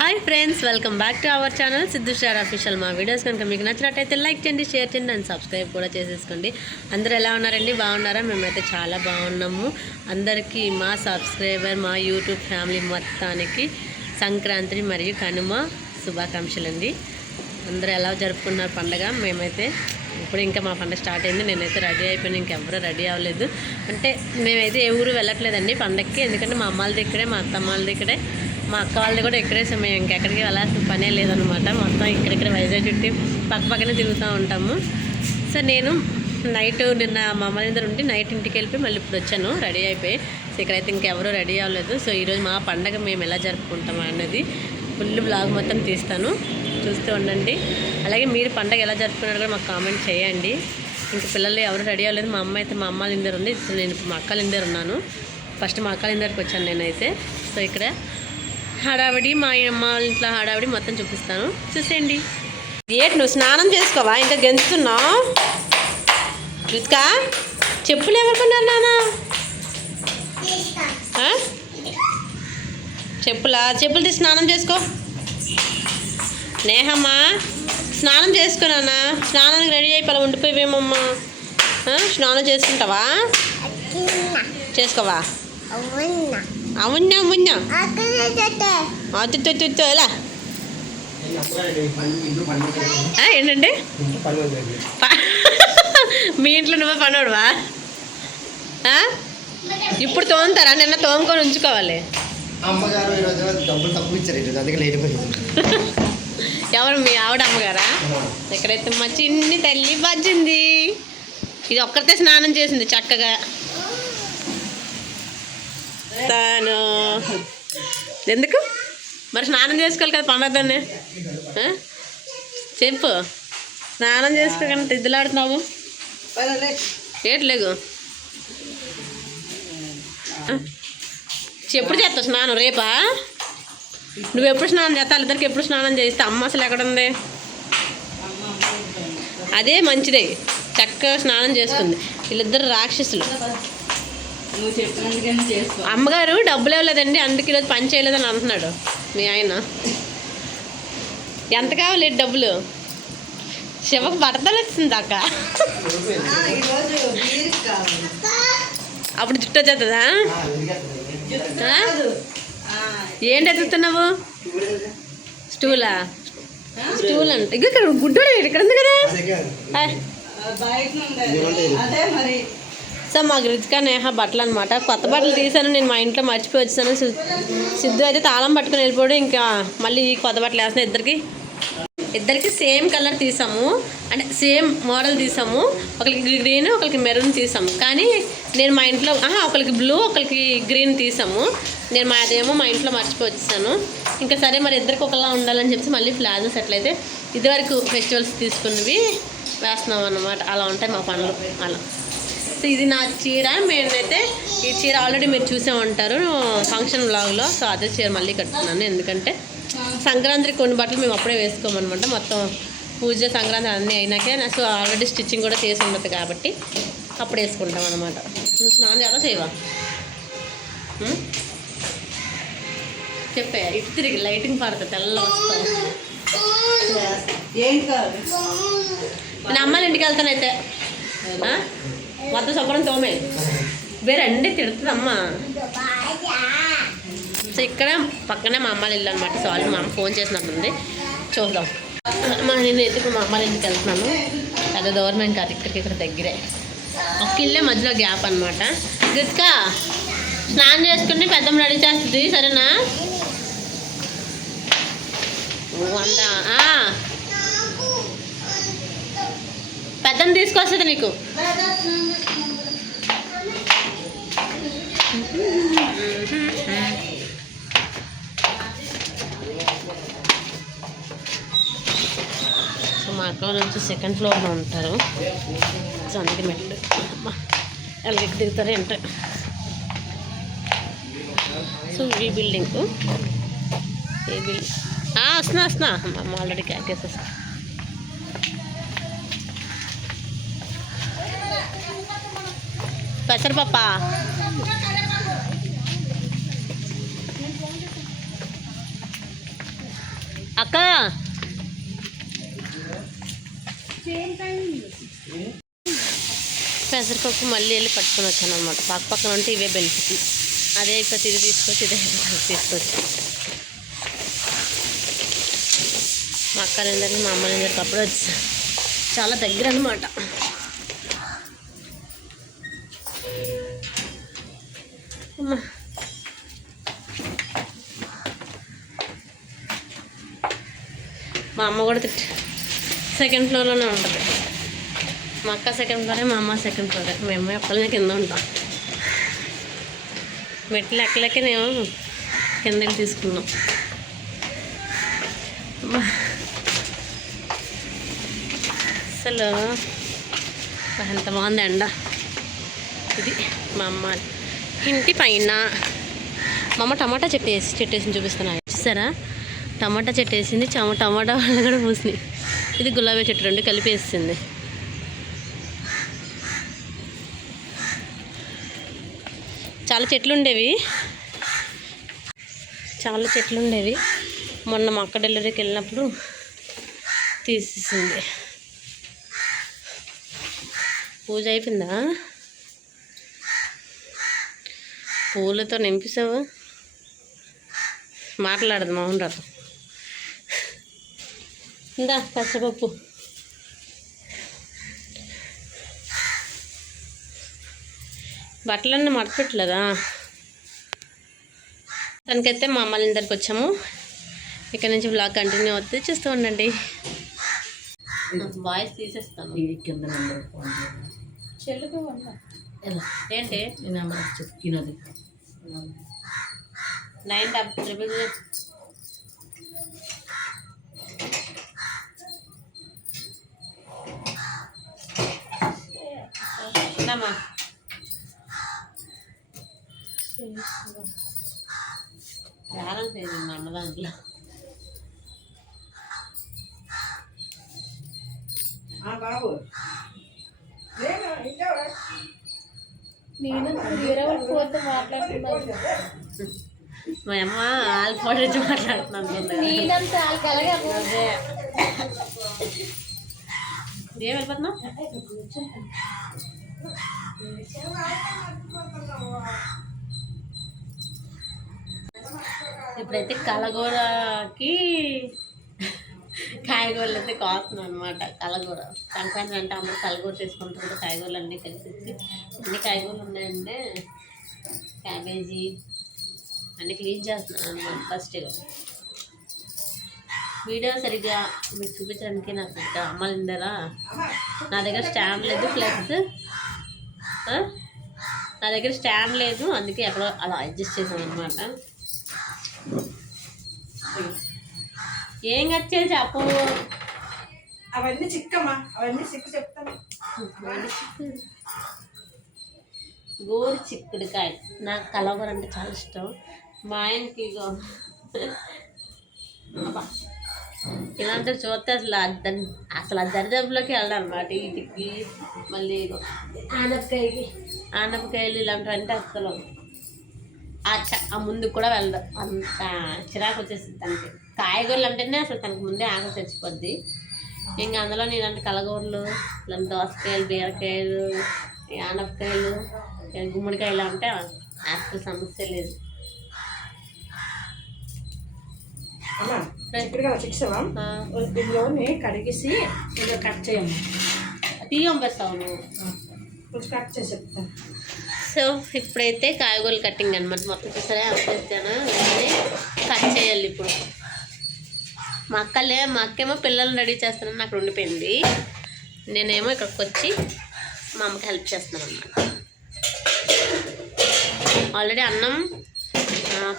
Hi friends welcome back to our channel Siddhu star official మా videos కనుక మీకు నచ్చినట్టయితే లైక్ చేయండి షేర్ చేయండి అండ్ సబ్స్క్రైబ్ కూడా చేసేసుకోండి. అందరు ఎలా ఉన్నారండి? బాగున్నారా? మేమైతే చాలా బాగున్నాము. అందరికీ మా సబ్స్క్రైబర్ మా యూట్యూబ్ ఫ్యామిలీ మొత్తానికి సంక్రాంతి మరియు కనుమ శుభాకాంక్షలు అండి అందరూ ఎలా జరుపుకున్నారు పండగ? మేమైతే ఇప్పుడు ఇంకా మా పండగ స్టార్ట్ అయింది. నేనైతే రెడీ అయిపోయినా ఇంకెవరూ రెడీ అవ్వలేదు. అంటే మేమైతే ఏ ఊరు వెళ్ళట్లేదండి పండగకి ఎందుకంటే మా అమ్మాళ్ళది ఇక్కడే మా అత్తమ్మాళ్ళది ఇక్కడే మా అక్క వాళ్ళది కూడా ఇక్కడే మేము ఇంకెక్కడికి వెళ్ళాల్సిన పనే లేదనమాట మొత్తం ఇక్కడిక్కడ వైజాగ్ చుట్టి పక్క పక్కనే తిరుగుతూ ఉంటాము. సో నేను నైట్ నిన్న మా అమ్మ దగ్గర ఉండి నైట్ ఇంటికి వెళ్ళిపోయి మళ్ళీ ఇప్పుడు వచ్చాను. రెడీ అయిపోయి. సో ఇక్కడైతే ఇంకెవరూ రెడీ అవ్వలేదు. సో ఈరోజు మా పండగ మేము ఎలా జరుపుకుంటాం అన్నది ఫుల్ బ్లాగ్ మొత్తం తీస్తాను. చూస్తూ ఉండండి. అలాగే మీరు పండగ ఎలా జరుపుకున్నారు కూడా మాకు కామెంట్ చేయండి. ఇంక పిల్లలు ఎవరు రెడీ అవ్వలేదు. మా అమ్మ అయితే మా అమ్మ ఇందరు ఉంది. నేను మా అక్కల ఇందరు ఉన్నాను. ఫస్ట్ మా అక్కల ఇందరికి వచ్చాను నేనైతే. సో ఇక్కడ హడావిడి మా అమ్మ వాళ్ళ ఇంట్లో హడావిడి మొత్తం చూపిస్తాను. చూసేయండి. ఏంటి నువ్వు స్నానం చేసుకోవా? ఇంకా గెంతుతున్నావు? రుచికా చెప్పులు ఎవరు కొన్నారు నాన్న ఆ? చెప్పులా? చెప్పులు తీసి స్నానం చేసుకో. నేహమ్మా స్నానం చేసుకున్నానా స్నానానికి రెడీ అయిపోయి ఉండిపోయావేమమ్మా. ఆ? స్నానం చేసుకుంటావా? చేసుకోవా? అవునా అవునా ఆ, ఏంటండి ప- మీ ఇంట్లో నువ్వే పనోడువా? ఇప్పుడు తోముతారా నిన్న తోముకొని ఉంచుకోవాలి అమ్మగారు ఈరోజు డబ్బులు తక్కువ ఇచ్చారు ఈరోజు అందుకే లేట్ అయిపోయింది ఎవరు మీ ఆవిడ అమ్మగారా ఎక్కడైతే మా చిన్ని తల్లి బజ్జింది ఇది ఒక్కరితే స్నానం చేసింది చక్కగా తాను ఎందుకు? మరి స్నానం చేసుకోవాలి కదా పండగదాన్ని చెప్పు. స్నానం చేసుకోకుండా తిద్దులాడుతున్నావు ఏట్లేదు ఎప్పుడు చేస్తావు స్నానం? రేపా? నువ్వు ఎప్పుడు స్నానం చేస్తావు? ఇద్దరికి ఎప్పుడు స్నానం చేస్తే అమ్మ అసలు ఎక్కడుంది అదే మంచిదే. చక్కగా స్నానం చేసుకుంది. వీళ్ళిద్దరు రాక్షసులు. నువ్వు చెప్పినందుకని చేసుకో అమ్మగారు డబ్బులు ఇవ్వలేదండి అందుకే ఈరోజు పని చేయలేదని అంటున్నాడు మీ ఆయన. ఎంత కావాలి డబ్బులు? శివకు బట్టలు వచ్చింది అక్క. అప్పుడు జుట్టు వచ్చేస్తుందా? ఆ? ఏంటి ఎత్తుతున్నావు స్టూలా? స్టూల్ అంటే. ఇక ఇక్కడ గుడ్డోడు ఇక్కడ ఉంది కదా. సో మా రుచిక నేహ బట్టలు అనమాట కొత్త బట్టలు తీసాను నేను మా ఇంట్లో మర్చిపోయి వచ్చాను. సిద్ధు అయితే తాళం పట్టుకుని వెళ్ళిపోవడం ఇంకా మళ్ళీ ఈ కొత్త బట్టలు వేస్తాను ఇద్దరికి. ఇద్దరికి సేమ్ కలర్ తీసాము. అంటే సేమ్ మోడల్ తీసాము. ఒకరికి గ్రీన్ ఒకరికి మెరూన్ తీసాము. కానీ నేను మా ఇంట్లో ఒకరికి బ్లూ ఒకరికి గ్రీన్ తీసాము. నేను మా అదేమో మా ఇంట్లో మర్చిపో వచ్చేసాను ఇంకా సరే మరి ఇద్దరికి ఒకలా ఉండాలని చెప్పి మళ్ళీ ప్లాజెస్ ఎట్లయితే ఇదివరకు ఫెస్టివల్స్ తీసుకున్నవి వేస్తున్నాం అన్నమాట. అలా ఉంటాయి మా పనులు. అలా. సో ఇది నా చీర. నేనైతే ఈ చీర ఆల్రెడీ మీరు చూసే ఉంటారు. ఫంక్షన్ వ్లాగ్లో సో అదే చీర మళ్ళీ కట్టుకున్నాను. ఎందుకంటే సంక్రాంతికి కొన్ని బట్టలు మేము అప్పుడే వేసుకోమన్నమాట. మొత్తం పూజ సంక్రాంతి అన్నీ అయినాకే. నా- సో ఆల్రెడీ స్టిచ్చింగ్ కూడా చేసి ఉండదు కాబట్టి అప్పుడు వేసుకుంటాం అనమాట నువ్వు స్నానం చేయాలా చేయవా? చెప్పే ఇటు తిరిగి లైటింగ్ పడుతుంది తెల్ల కావాలి నేను అమ్మాయిల ఇంటికి వెళ్తానైతే? మొత్తం శుభ్రం తోమే. వేరండి అండి తిడుతుందమ్మా. సో ఇక్కడ పక్కనే మా అమ్మాయిలు ఇల్లు అనమాట సో వాళ్ళు మా అమ్మ ఫోన్ చేసినట్టుంది. చూద్దాం. మా నేను అయితే ఇప్పుడు మా అమ్మాయిల ఇంటికి వెళ్తున్నాను. పెద్ద గవర్నమెంట్ కాదు ఇక్కడికి ఇక్కడ దగ్గరే. ఒక ఇల్లే మధ్యలో గ్యాప్ అనమాట గృతిక స్నానం చేసుకుని పెద్దమ్మ రెడీ చేస్తుంది సరేనా? వంద ఆ. తీసుకొస్తుంది నీకు. సో మా అక్క వాళ్ళు వచ్చి సెకండ్ ఫ్లోర్లో ఉంటారు. సో అందుకే మెట్లు. అమ్మా, ఎలాగెక్కి దిగుతారు ఏంటో సో ఈ బిల్డింగ్ ఈ బిల్డింగ్ వస్తున్నా వస్తున్నా ఆల్రెడీ ఆల్రెడీ క్యాకేసేస్తా పెసరపప్ప అక్క పెసరపప్పు మళ్ళీ వెళ్ళి పట్టుకొని వచ్చాను అనమాట పక్క పక్కన ఉంటే ఇవే బెనిఫిట్ అదే అయిపోతే ఇది తీసుకొచ్చి ఇదే అయిపోతే తీసుకొచ్చి. మా అక్కలందరికీ మా అమ్మలందరికీ అప్పుడు వచ్చి. చాలా దగ్గర అనమాట అమ్మ కూడా తిట్టి సెకండ్ ఫ్లోర్లోనే ఉంటుంది. మా అక్క సెకండ్ ఫ్లోరే మా అమ్మ సెకండ్ ఫ్లోరే. మేము ఎప్పటినే కింద ఉంటాం. మెట్లు ఎక్కలేకనేమో కిందకి తీసుకున్నాం. అసలు ఎంత బాగుంది ఎండ. ఇది మా అమ్మ ఇంటి పైన మా అమ్మ టమాటా చెట్టు వేసి చెట్టు వేసి చూపిస్తున్నాను చూసారా? టమాటా చెట్టు వేసింది. చమ టమాటా వాళ్ళు కూడా పూసినాయి. ఇది గులాబీ చెట్టు రెండు కలిపి వేసింది చాలా చెట్లు ఉండేవి. చాలా చెట్లు ఉండేవి. మొన్న మా అక్క డెలివరీకి వెళ్ళినప్పుడు తీసేసింది. పూజ అయిపోయిందా? పూలతో నింపిసావు మాట్లాడదు మౌన్ రాదు. ఇందా పెసరపప్పు బట్టలన్నీ మడపెట్టలేదా? తనకైతే మా అమ్మాళ్ళ ఇందరికి వచ్చాము. ఇక్కడ నుంచి బ్లాగ్ కంటిన్యూ అవుతుంది. చూస్తూ ఉండండి. వాయిస్ తీసేస్తాను. ఇది కింద నెంబర్ ఫోన్ చేయాలి ఎలా ఏంటి ఈ నెంబర్ చెప్తున్నది నైన్ బ్యాలెన్స్ ఏది మా అమ్మ దాంట్లో అమ్మ ఆల్ఫోన్ నుంచి మాట్లాడుతున్నాను ఏం వెళ్ళిపోతున్నావు ఇప్పుడైతే కలగూరకి కాయగూరలు అయితే కాస్తున్నాం అనమాట కలగూర. సంక్రాంతి అంటే అమ్మ కలగూర చేసుకుంటుంది కాయగూరలు అన్నీ కలిసి ఎన్ని కాయగూరలు ఉన్నాయంటే క్యాబేజీ అన్నీ క్లీన్ చేస్తున్నాను అనమాట ఫస్ట్ వీడియో సరిగ్గా మీకు చూపించడానికి నాకు సరిగ్గా అమ్మలిందరా నా దగ్గర స్టాండ్ లేదు ప్లస్ నా దగ్గర స్టాండ్ లేదు అందుకే ఎక్కడో అలా అడ్జస్ట్ చేసాను అనమాట ఏం కచ్చేది చెప్పు. అవన్నీ చిక్కమ్మా అవన్నీ చిక్కు చెప్తాను. గోరు చిక్కుడుకాయ నాకు కలవర అంటే చాలా ఇష్టం. మా ఆయనకి ఇలాంటి చూస్తే అసలు అసలు ఆ దరిదాపులోకి వెళ్ళడం అనమాట వీటికి మళ్ళీ ఆనపకాయకి. ఆనపకాయలు ఇలాంటివంటే అసలు ఆ చ ఆ ముందుకు కూడా వెళ్ళదు. అంత చిరాకు వచ్చేసింది తనకి. కాయగూరలు అంటేనే అసలు తనకి ముందే ఆకలి చచ్చిపోద్ది ఇంకా అందులో ఇలాంటి కలగూరలు ఇలాంటి దోసకాయలు బీరకాయలు ఆనపకాయలు గుమ్మడికాయలు అంటే అసలు సమస్య లేదు. అమ్మా ఇప్పుడు కదా చిక్సవా ఆ, దీనిలోని కడిగేసి ఇలా కట్ చేయమ్మా తీయం నువ్వు. కొంచెం కట్ చేసి చెప్తాను సో ఇప్పుడైతే కాయగూరలు కట్టింగ్ అనమాట మొత్తం చూసారా? వచ్చేసాను కట్ చేయాలి ఇప్పుడు. మా అక్కలే మా అక్కేమో పిల్లల్ని రెడీ చేస్తానని నాకు ఉండిపోయింది. నేనేమో ఇక్కడికి వచ్చి మా అమ్మకి హెల్ప్ చేస్తున్నాను అనమాట ఆల్రెడీ అన్నం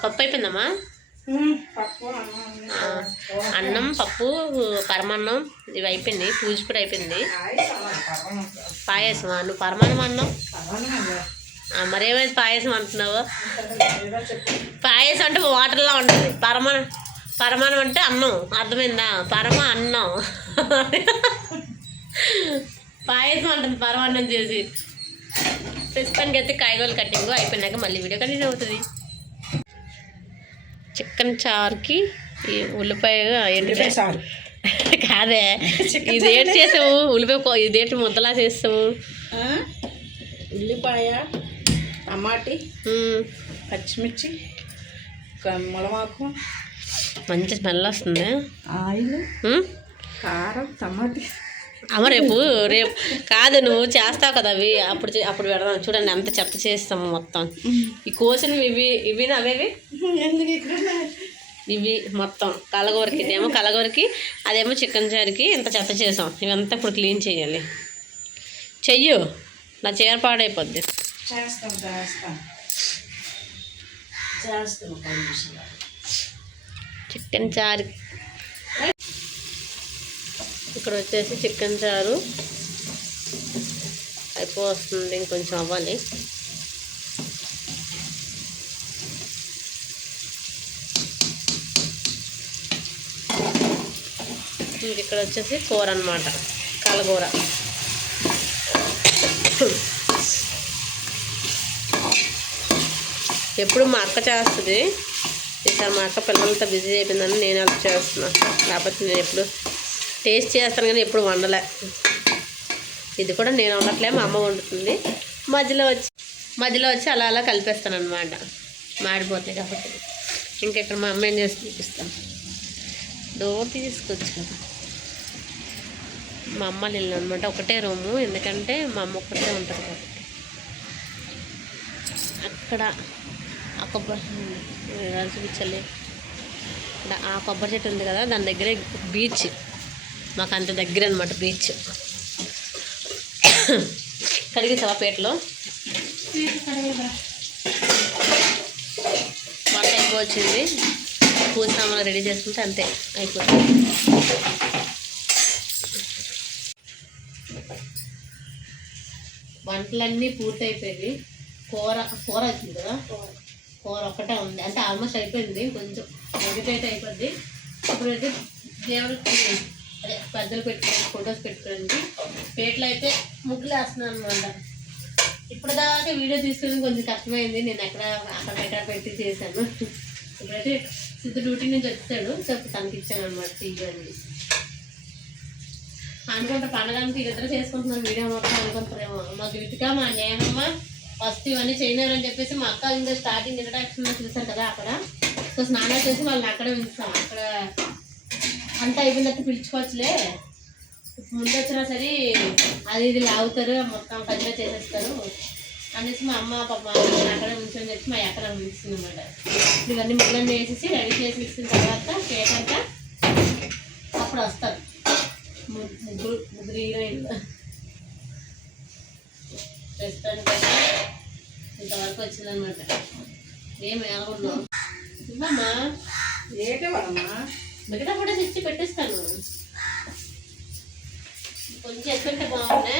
పప్పు అయిపోయిందమ్మా? అన్నం పప్పు పరమాన్నం ఇవి అయిపోయింది. పూజ కూడా అయిపోయింది. పాయసం నువ్వు పరమాన్నం అన్నం ఆ, మరేమైంది పాయసం అంటున్నావు? పాయసం అంటే వాటర్లా ఉంటుంది. పరమా పరమాణం అంటే అన్నం. అర్థమైందా? పరమ అన్నం. పాయసం అంటుంది పరమాన్నం చేసి. ప్రస్తుతానికి అయితే కాయగూరలు కట్టింగు అయిపోయినాక మళ్ళీ వీడియో కంటిన్యూ అవుతుంది. చికెన్ చారుకి ఈ ఉల్లిపాయ ఎండు ఉల్లిపాయ సారు కాదే. ఇదేంటి చేసావు? ఉల్లిపాయ ఇదేంటి ముద్దలా చేస్తావు? ఆ? ఉల్లిపాయ టమాటీ. పచ్చిమిర్చి ములమాకు మంచి స్మెల్ వస్తుంది. ఆయిల్? కారం టమాటీ. అమ్మ రేపు రేపు. కాదు నువ్వు చేస్తావు కదా అవి. అప్పుడు అప్పుడు పెడదాం. చూడండి ఎంత చెత్త చేస్తాము మొత్తం. ఈ కోసినవి ఇవి ఇవి అవేవి ఇవి? మొత్తం. కలగూరకి ఇదేమో కలగూరకి అదేమో చికెన్ చారుకి ఇంత చెత్త చేసాం. ఇవంతా ఇప్పుడు క్లీన్ చేయాలి. చెయ్యు. నా చీర పాడైపోద్ది. చేస్తాం చేస్తాం. చికెన్ చారు ఇక్కడ వచ్చేసి చికెన్ చారు. అయిపోతుంది ఇంకొంచెం అవ్వాలి. ఇంక ఇక్కడ వచ్చేసి కూర అనమాట కలగూర ఎప్పుడు మా అక్క చేస్తుంది. ఈసారి మా అక్క పిల్లలతో బిజీ అయిపోయిందని నేను హెల్ప్ చేస్తున్నా. లేకపోతే నేను ఎప్పుడు టేస్ట్ చేస్తాను కానీ ఎప్పుడు వండలే. ఇది కూడా నేను వండట్లే మా అమ్మ వండుతుంది. మధ్యలో వచ్చి మధ్యలో వచ్చి అలా అలా కలిపేస్తాను అనమాట మాడిపోతాయి కాబట్టి. ఇంకా ఇక్కడ మా అమ్మ ఏం చేసి చూపిస్తాను డోర్ తీసుకొచ్చు కదా మా అమ్మ ఇల్లు అనమాట ఒకటే రూము ఎందుకంటే మా అమ్మ ఒక్కటే ఉంటుంది కాబట్టి. అక్కడ ఆ కొబ్బరి చూపించాలి. ఇక్కడ ఆ కొబ్బరి చెట్టు ఉంది కదా దాని దగ్గరే బీచ్. మాకు అంత దగ్గర అనమాట బీచ్ కడిగేసావా పేటలో వంట అయిపోవచ్చింది పూజ సామాన్లు రెడీ చేసుకుంటే అంతే అయిపోతుంది. వంటలన్నీ పూర్తయిపోయింది కూర కూర వచ్చింది కదా? కూర ఒక్కటే ఉంది. అంటే ఆల్మోస్ట్ అయిపోయింది కొంచెం ఎడిట్ అయిపోద్ది ఇప్పుడైతే దేవుడికి పెద్దలు పెట్టుకోండి ఫొటోస్ పెట్టుకోండి. పేట్లు అయితే ముగ్గులు వేస్తున్నాను అనమాట ఇప్పుడు దాకా వీడియో తీసుకోవడం కొంచెం కష్టమైంది. నేను ఎక్కడ అక్కడ ఎక్కడ పెట్టి చేశాను. ఇప్పుడైతే సిద్ధు డ్యూటీ నుంచి వచ్చాడు. సో తనకి ఇచ్చాను అనమాట తీయండి అనుకుంటా పండగంతా ఇద్దరు చేసుకుంటున్నాను వీడియో మొత్తం అనుకుంటారేమో. మా గీతిక మా నేహమ్మ ఫస్ట్ ఇవన్నీ చేయలేరని చెప్పేసి మా అక్క ఇంకా స్టార్టింగ్ ఇంట్రడక్షన్ చూశారు కదా అక్కడ. సో స్నానం చేసి వాళ్ళని అక్కడే ఉంచుతాం. అక్కడ అంత అయిపోయినట్టు పిలుచుకోవచ్చులే. ముందు వచ్చినా సరే అది ఇది లాగుతారు మొత్తం పనిగా చేసేస్తారు. అనేసి మా అమ్మ పాప అక్కడే ఉంచని చెప్పి మా ఎక్కడ పిలుస్తుంది అనమాట ఇవన్నీ ముగ్గులన్నీ వేసేసి రెడీ చేసి ఇచ్చిన తర్వాత కేక్ అంతా అప్పుడు వస్తారు ముగ్గురు ముగ్గురు హీరోయిన్లు. రెస్టారెంట్ ఇంతవరకు వచ్చిందనమాట ఏం ఎలా ఉన్నావు ఇవ్వమ్మా ఏంటి వాళ్ళమ్మా? మిగతా కూడా తెచ్చి పెట్టేస్తాను. కొంచెం ఎత్తుంటే బాగున్నా.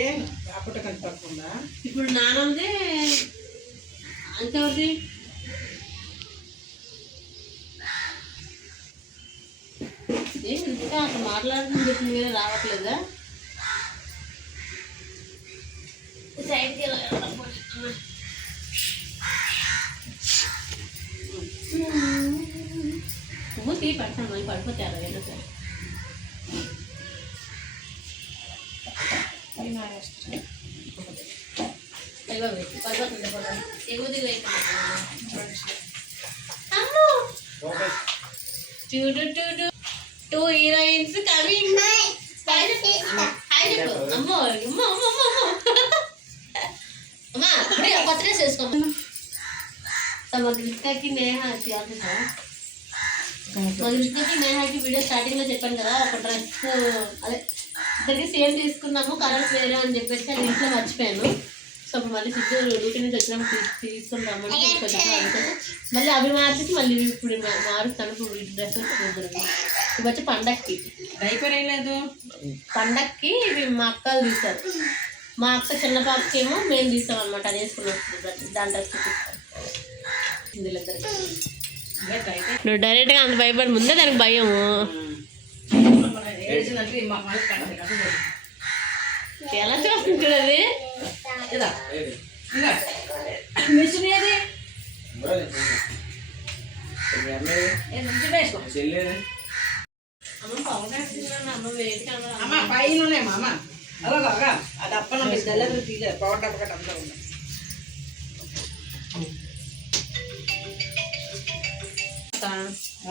ఏం? కాపుట కనపడకుండా ఇప్పుడు నానందే. అంతవరది ఏం ఇంకా అక్కడ మాట్లాడుతుంది రావట్లేదా? సైడ్కి తీ పెడతాను మళ్ళీ పడిపోతారు ఏదో సరే పడిపోతుంది చూడు చూడు టూ హీరోయిన్స్ కమింగ్ అమ్మో. అమ్మో అమ్మో అమ్మో అమ్మా అప్పుడే కొత్తగా చేసుకోమ్మా మా కృష్ణకి నేహ చేయాల్సిందా మా కృష్ణకి నేహాకి వీడియో స్టార్టింగ్లో చెప్పాను కదా ఒక డ్రెస్ అదే ఇద్దరికి సేమ్ తీసుకున్నాము కలర్స్ వేరే అని చెప్పేసి అది ఇంట్లో మర్చిపోయాను. సో మళ్ళీ సిద్ధు డ్యూటీ నుంచి వచ్చినప్పుడు తీ- తీసుకుందామని తీసుకొచ్చాను. అందుకని మళ్ళీ అవి మార్చేసి మళ్ళీ ఇప్పుడు మారుస్తాను ఇప్పుడు ఈ డ్రెస్ ఇవి వచ్చి పండక్కి. డైపర్ వేయలేదు పండక్కి ఇవి మా అక్కలు తీస్తారు మా అక్క చిన్న పాపకి ఏమో మేము తీస్తాం అనమాట అది వేసుకున్నాం దాని డ్రెస్ చూపిస్తాం డైపర్ నువ్వు డైరెక్ట్గా అంత భయపడి ముందే దానికి కదా ఎలా చూస్తుంది చూడది మిషన్ ఏది? అమ్మ పైన అలాగా అలాగా అది అప్పన పవర్ డబ్బు గట్ట అంతా ఉంది.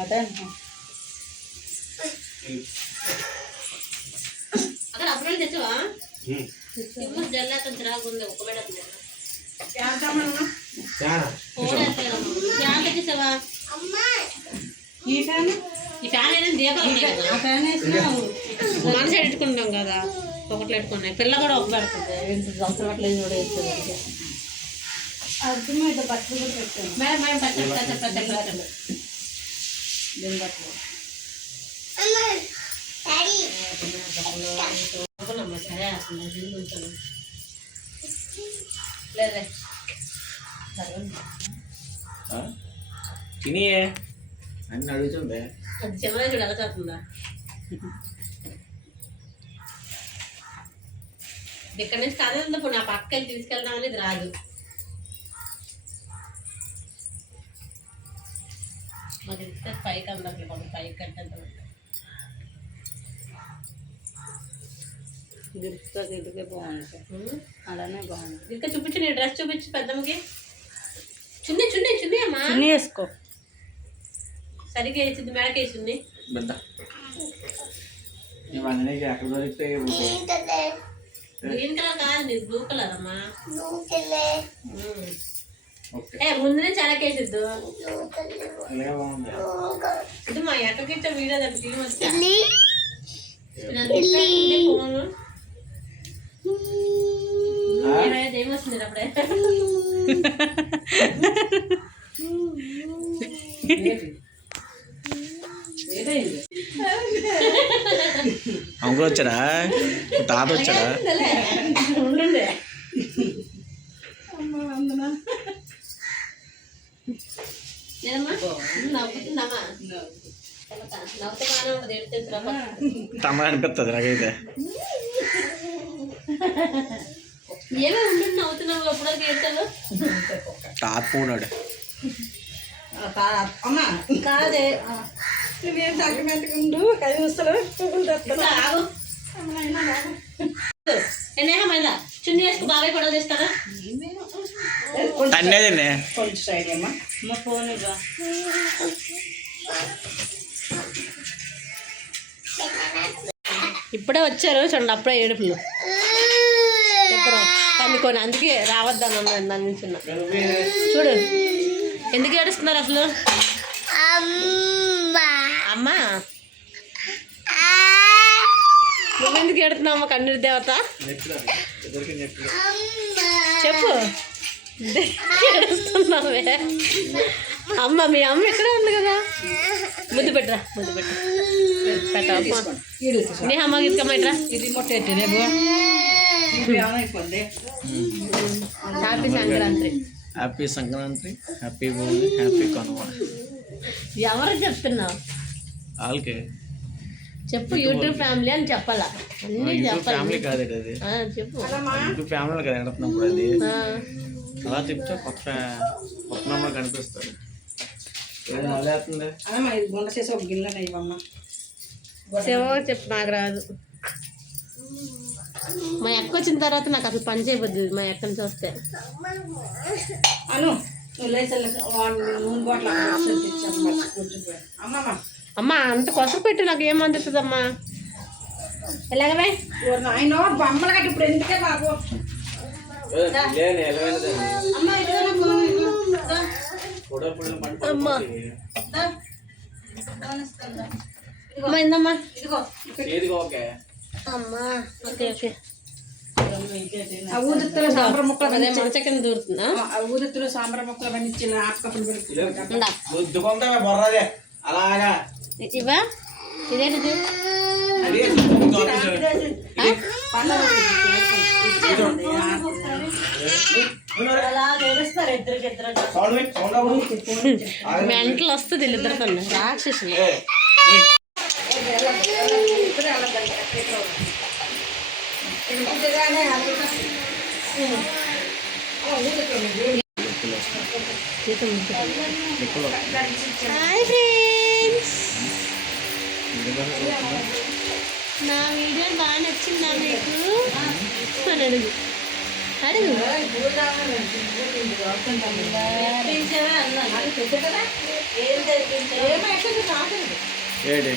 అదే అక్కడ అప్పుడు తెచ్చావా? చిరాకుంది ఈ ఫ్యాన్? ఈ ఫ్యాన్ దీపాలు వేసినావు మనిషి పెట్టుకుంటాం కదా ఒకటి పెట్టుకున్నాయి. పిల్ల కూడా ఒక పెడుతుంది. సంవత్సరం కూడా వేస్తుంది అర్థం అయితే బట్టలు కూడా పెట్టాను. మేడం మేడం బట్టలు అనుకున్నామ్మా, సరే అసలు కొంచెం లేదే సరే తినియే. అన్ని అడుగుతుండే అది చిన్నగా చూడు చదువుతుందా ఇక్కడ నుంచి ఇప్పుడు నా పక్కకి తీసుకెళ్దామని ఇది రాదు. మాది ఇస్తే పైకి అందట్లేదు బాబు పైకి కట్టేద్దాం గిఫ్ట్తో ఇదిగే బాగుంది? అలానే బాగుంది ఇంకా చూపించు నీ డ్రెస్ చూపించు పెద్దమ్మకి. చున్నీ చున్నీ చున్నీ అమ్మా. చున్నీ వేసుకో. సరిగ్గా వేసింది మెడకి వేసింది. ఇవన్నీ ఎక్కడ దొరికితే గ్రీన్ కలర్ కాదు బ్లూ కలర్ అమ్మా. ఏ ముందునే చెనకేసిద్దు అలాగే బాగుంది ఇది మా ఎక్కడికి ఇచ్చే వీడియో దాన్ని ఫోన్. ఏమొస్తుంది అప్పుడే? ఏదైంది అంకుల్ వచ్చాడా? తాత వచ్చాడా? ఉంటుంది ఎడుతుంది తమ్మ అనిపిస్తుంది నాకైతే పూనాడు అమ్మ కాదే నువ్వేం ఉండు కది. వస్తాడు చున్నీ వేసుకు కొంచెం సైడ్ అమ్మా మా ఫోన్ ఇప్పుడే వచ్చారు చూడండి అప్పుడే ఏడుపులు ఇద్దరు పండుకొని అందుకే రావద్దాను అన్నాను దాని నుంచి. చూడు ఎందుకు ఏడుస్తున్నారు అసలు? అమ్మా. నువ్వెందుకు ఏడుతున్నావు అమ్మ కన్నీరు దేవత? చెప్పు. ఏడుస్తున్నావే. అమ్మ మీ అమ్మ ఇక్కడే ఉంది కదా. ముద్దు పెట్టరా ముద్దు పెట్ట పెట్ట ఇది నీ అమ్మ ఇసుకమ్మ ఇది మొట్ట ఎట్టి రేపు ఇది ఏమైపోద్ది happy Sankranti. Happy Sankranti happy Bhogi happy Kanuma ఎవరు చెప్తున్నావు వాళ్ళకి. చెప్పు యూట్యూబ్ ఫ్యామిలీ అని చెప్పాలా? అన్నీ ఫ్యామిలీ కాదు అది. చెప్పు. యూట్యూబ్ ఫ్యామిలీ కదా ఎడుతున్నప్పుడు అది. ఆ, అలా చెప్తే కొత్త కొత్త నెంబర్ కనిపిస్తుంది. ఏం ఇది గుండ చేసి ఒక గిన్నె ఇవ్వమ్మా. శివ చెప్పు నాకు రాదు. మా అక్క వచ్చిన తర్వాత నాకు అసలు పని చేయబద్దు మా అక్కని చూస్తే. అను అమ్మ అంత కొసరు పెట్టి నాకు ఏం అందుతుందమ్మా ఎలాగవే? బొమ్మలు కట్టి ఇప్పుడు ఎందుకే బాబు? అమ్మ ఇదిగో. అమ్మా ఇదిగో. అమ్మా. Okay okay. ఆ ఊదిత్తులో సాంబార్ ముక్కలు అదే అవన్నీ మంచ కింద దూరుతుందా? ఆ ఊదిత్తులో సాంబార్ ముక్కలు అవన్నీ ఇచ్చిన ఆపకప్పులు పెడుతుంది ఉందా? గుద్దుకుంటా బొర్రదే. అలాగా. ఇవా ఇదేంటిది? అది అలా తెలుస్తారు ఇద్దరికి ఇద్దరు సౌండ్ పెట్టి సౌండ్ అవ్వదు. మెంటలు వస్తుంది వీళ్ళిద్దరితో రాక్షసులు. హాయ్ ఫ్రెండ్స్ నా వీడియో బాగా నచ్చిందా మీకు? అని అడుగు. అడుగు. ఏడి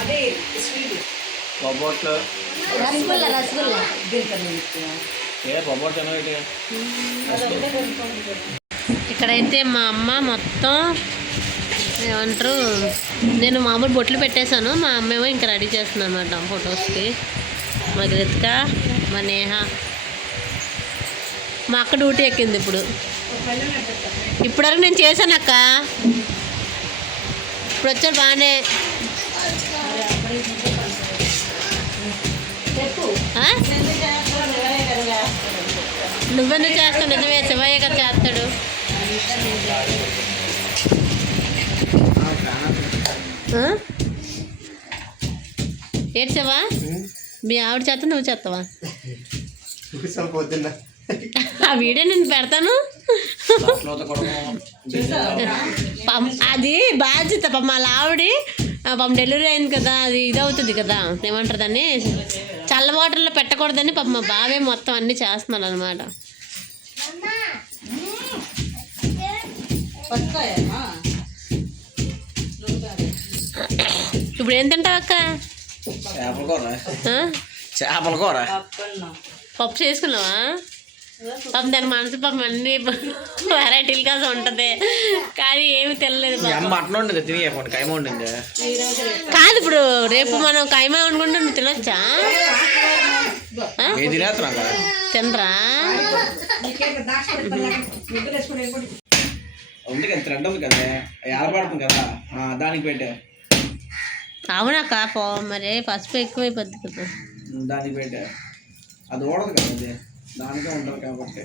అదే స్వీట్. బొబ్బట్లు రసగుల్లా రసగుల్లా. ఏ బొబ్బట్లు ఇక్కడైతే మా అమ్మ మొత్తం ఏమంటారు నేను మామూలు బొట్లు పెట్టేశాను మా అమ్మ ఏమో ఇంకా రెడీ చేస్తుంది అనమాట ఫొటోస్కి. మా గృతిక మా నేహ. మా అక్క డ్యూటీ ఎక్కింది ఇప్పుడు. ఇప్పటివరకు నేను చేశాను అక్క. ఇప్పుడు వచ్చారు బాగానే? నువ్వెందుకు చేస్తావు? నిజమే శివయ్య గారు చేస్తాడు. ఆ? ఏడ్చావా మీ ఆవిడ చేస్తా నువ్వు చేస్తావా ఆ వీడియో నేను పెడతాను. అది బాధ్యత పాపం మా ఆవిడి ఆ పాపం డెలివరీ అయింది కదా అది ఇది అవుతుంది కదా ఏమంటారు దాన్ని? చల్ల వాటర్లో పెట్టకూడదని పాపం మా బావే మొత్తం అన్నీ చేస్తున్నాడు అనమాట ఇప్పుడు ఏం తింటావు అక్క? చేపల కూర? చేపల కూర. పప్పు చేసుకున్నావా? పాపం దాని మనసు పాపం అన్ని వెరైటీలు కాదు ఉంటుంది. కానీ ఏమి తెలియలేదు మటన్ వండింది తిని కైమ వండింది కాదు ఇప్పుడు రేపు మనం కైమా నువ్వు తినొచ్చా? తినరా నీకేం దాక్ష ముగ్గురు వేసుకుని వెళ్ళిపోయి ఉంది కదా థ్రెడ్ ఉంది కదా ఏర్పడుతుంది కదా ఆ, దానికి పెట్టే. అవునక్క పో మరి పసుపు ఎక్కువైపోద్ది కదా. దానికి పెట్టే. అది ఓడదు కదా దానికే ఉంటుంది కాబట్టి.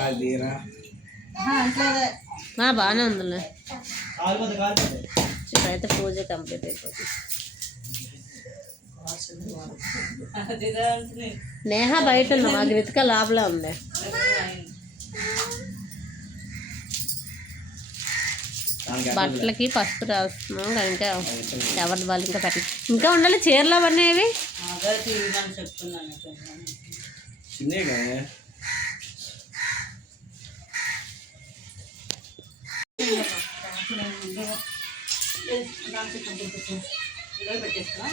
అది రా అట్లేదే ఆ, బాగానే ఉందిలే. ఇప్పుడైతే పూజ కంప్లీట్ అయిపోతుంది. నేహ బయట ఉంది మా గృతిక లోపల ఉంది. బట్టలకి పసుపు రాస్తున్నాం కనుక ఎవరి వాళ్ళు ఇంకా పెట్ట ఇంకా ఉండాలి చీరలు అవన్నీ ఇవి అదే తీయమని చెప్తున్నాను చిన్నే కదా ఇదే పెట్టేస్తా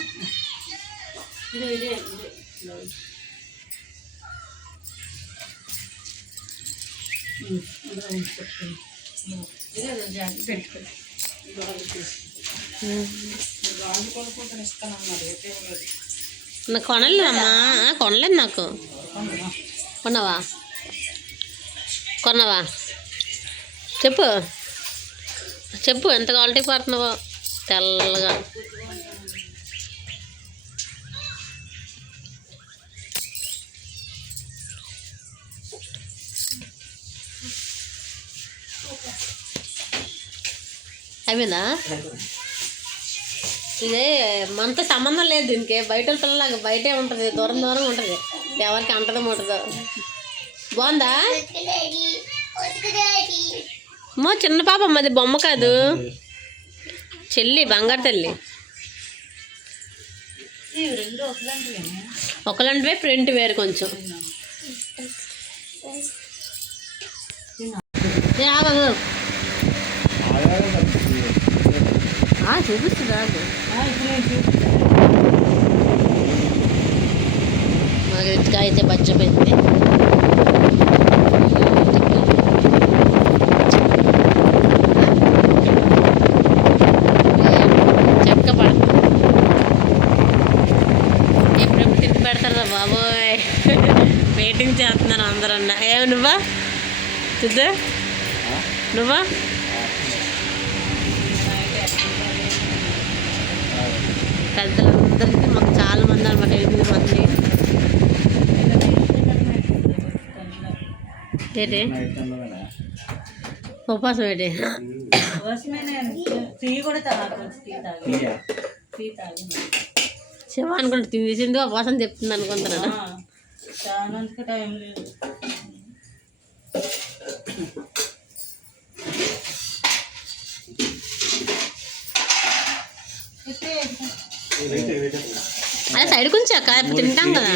ఇదే ఇదే ఇదే ఇదే జాకెట్ పెట్టుకోండి రాజు కొనుక్కుంటాను ఇస్తానన్నారు అయితే ఇవ్వలేదు. నాకు కొనలేదమ్మా. కొనలేదు నాకు. కొన్నావా? కొన్నావా? చెప్పు. చెప్పు ఎంత క్వాలిటీ పడుతున్నావో తెల్లగా. అయిపోయిందా? ఇదే మనతో సంబంధం లేదు దీనికి. బయట పిల్లలాగా బయటే ఉంటుంది దూరం దూరం ఉంటుంది. ఎవరికి అంటదో ముట్టదో బాగుందా? అమ్మో చిన్న పాప అది బొమ్మ కాదు. చెల్లి బంగారు తల్లి. ఒకలాంటివే ప్రింట్ వేరు కొంచెం. ఏ, చూపిస్తుందా మా గట్టిగా అయితే పెడతారా బాబోయ్. వెయిటింగ్ చేస్తున్నారు అందరూ ఏమి నువ్వా? సిద్ధు? నువ్వా? పెద్దలందరికీ మాకు చాలా మంది అనమాట ఎనిమిది మంది. ఏంటి? ఉపవాసం ఏంటి? శివ అనుకుంటే తినేసింది ఉపాసం చెప్తుంది అనుకుంటున్నాను? అదే సైడ్ కొంచెం ఇప్పుడు తింటాం కదా.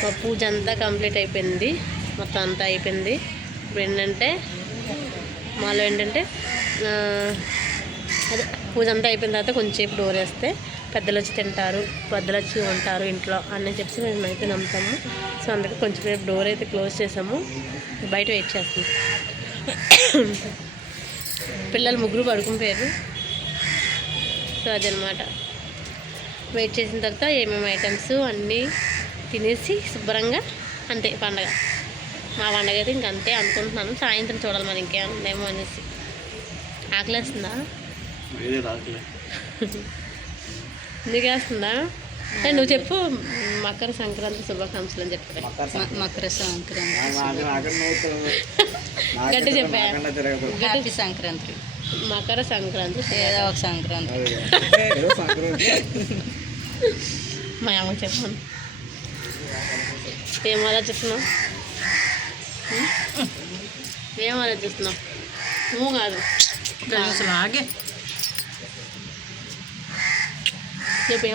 మా పూజ అంతా కంప్లీట్ అయిపోయింది. మొత్తం అంతా అయిపోయింది. ఇప్పుడు ఏంటంటే మాలో ఏంటంటే అదే పూజ అంతా అయిపోయిన తర్వాత కొంచెంసేపు డోర్ వేస్తే పెద్దలు వచ్చి తింటారు పెద్దలు వచ్చి ఉంటారు ఇంట్లో అని చెప్పి మేము అయితే నమ్ముతాము. సో అందుకే కొంచెం సేపు డోర్ అయితే క్లోజ్ చేసాము. బయట వెయిట్ చేస్తాము పిల్లలు ముగ్గురు పడుకునిపోయారు సో అదనమాట. వెయిట్ చేసిన తర్వాత ఏమేమి ఐటమ్స్ అన్నీ తినేసి శుభ్రంగా అంతే పండగ. మా పండగ అయితే ఇంక అంతే అనుకుంటున్నాను. సాయంత్రం చూడాలి మరి ఇంకేమైనా ఉందేమో అనేసి. ఆకలేస్తుందా? వేరే రాకలే నీకు వేస్తుందా ఏ, నువ్వు చెప్పు. మకర సంక్రాంతి శుభాకాంక్షలు అని చెప్పి. మకర సంక్రాంతి. గట్టి చెప్పా. హ్యాపీ సంక్రాంతి. మకర సంక్రాంతి ఏదో ఒక సంక్రాంతి. మా అమ్మ చెప్పాను ఏం ఆలోచిస్తున్నావు? ఏం ఆలోచిస్తున్నావు? నువ్వు కాదు. ఆగే. చెప్పు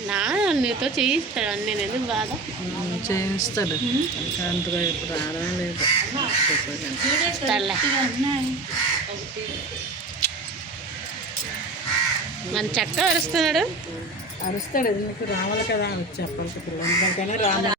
నా నీతో చేయిస్తాడు. అన్నీ నేను బాధ? చేయిస్తాడు. అంతగా ఇప్పుడు రావడం లేదు. మన చక్క అరుస్తున్నాడు. అరుస్తాడు ఎందుకు? రావాలి కదా అని చెప్పాలి పిల్లలు. ఎందుకంటే రావాలి.